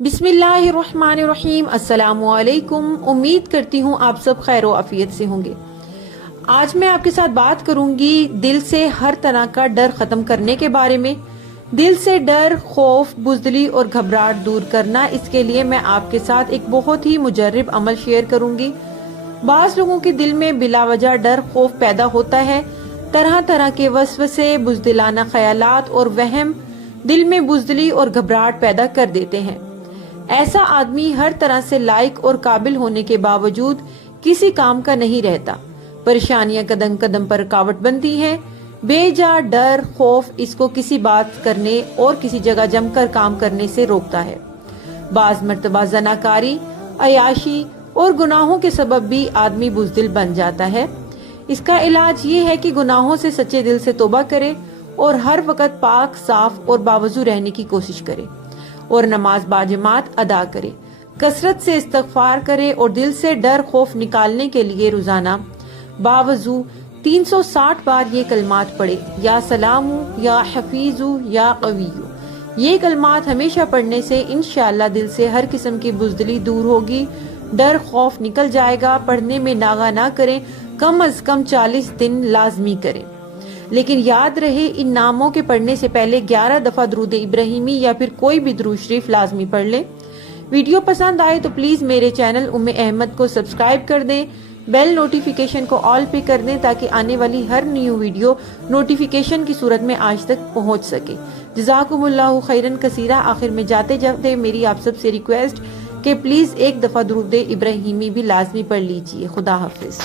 बिस्मिल्लाहिर्रहमानिर्रहीम। अस्सलाम वालेकुम। उम्मीद करती हूँ आप सब खैर व आफियत से होंगे। आज मैं आपके साथ बात करूंगी दिल से हर तरह का डर खत्म करने के बारे में। दिल से डर, खौफ, बुज़दिली और घबराहट दूर करना, इसके लिए मैं आपके साथ एक बहुत ही मुजर्रब अमल शेयर करूंगी। बाज़ लोगों के दिल में बिला वजह डर, खौफ पैदा होता है। तरह तरह के वसवसे, बुज़दिलाना ख्यालात और वहम दिल में बुज़दिली और घबराहट पैदा कर देते हैं। ऐसा आदमी हर तरह से लायक और काबिल होने के बावजूद किसी काम का नहीं रहता। परेशानियां कदम कदम पर रुकावट बनती हैं। बेजा डर, खौफ इसको किसी बात करने और किसी जगह जमकर काम करने से रोकता है। बाज मर्तबा जनाकारी, अयाशी और गुनाहों के सबब भी आदमी बुज़दिल बन जाता है। इसका इलाज ये है कि गुनाहों से सच्चे दिल से तौबा करे और हर वक्त पाक, साफ और बावजू रहने की कोशिश करे और नमाज बाजमात अदा करे, कसरत से इस्तगफार करे और दिल से डर, खौफ निकालने के लिए रोजाना बावजू 360 बार ये कलमात पढ़े, या सलामू, या हफीजू, या कवीयू। ये कलमात हमेशा पढ़ने से इंशाअल्लाह दिल से हर किस्म की बुज़दिली दूर होगी, डर खौफ निकल जाएगा। पढ़ने में नागा ना करें, कम अज कम 40 दिन लाजमी करें। लेकिन याद रहे, इन नामों के पढ़ने से पहले 11 दफा दरूद इब्राहिमी या फिर कोई भी दरूद शरीफ लाजमी पढ़ लें। वीडियो पसंद आए तो प्लीज मेरे चैनल उम्मे अहमद को सब्सक्राइब कर दें, बेल नोटिफिकेशन को ऑल पे कर दें ताकि आने वाली हर न्यू वीडियो नोटिफिकेशन की सूरत में आज तक पहुंच सके। जज़ाकुमुल्लाहु खैरन कसीरा। आखिर में जाते जाते मेरी आप सब से रिक्वेस्ट कि प्लीज एक दफा दरूद इब्राहिमी भी लाजमी पढ़ लीजिए। खुदा हाफिज।